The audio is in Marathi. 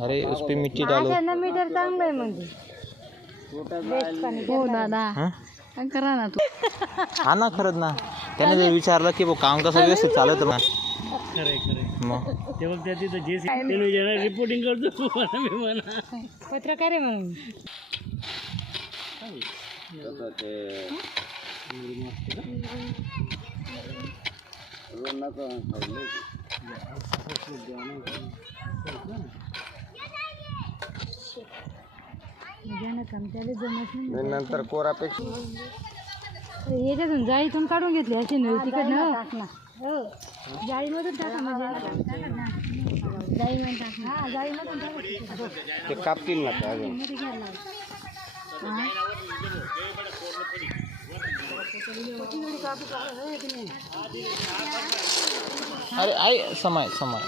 अरे उस पे मिट्टी डालो। अशा मीटर चांगलं आहे म्हणजे हो दादा हाँ करा ना तू हा ना खरंच ना त्याने जर विचारलं की वो काम कसं व्यवस्थित चालत ना खरे खरे मग ते बघ त्या तिथं जे रिपोर्टिंग करतो मला मी म्हणा पत्रकार आहे म्हणून नंतर कोरापेक्षा याच्यातून जाळीतून काढून घेतली अशी नाही तिकडनं जाळीमधून टाका म्हणजे जाळीमधून टाका हा जाळीमधून टाका ते कापतील ना ते अजून अरे आई समय समय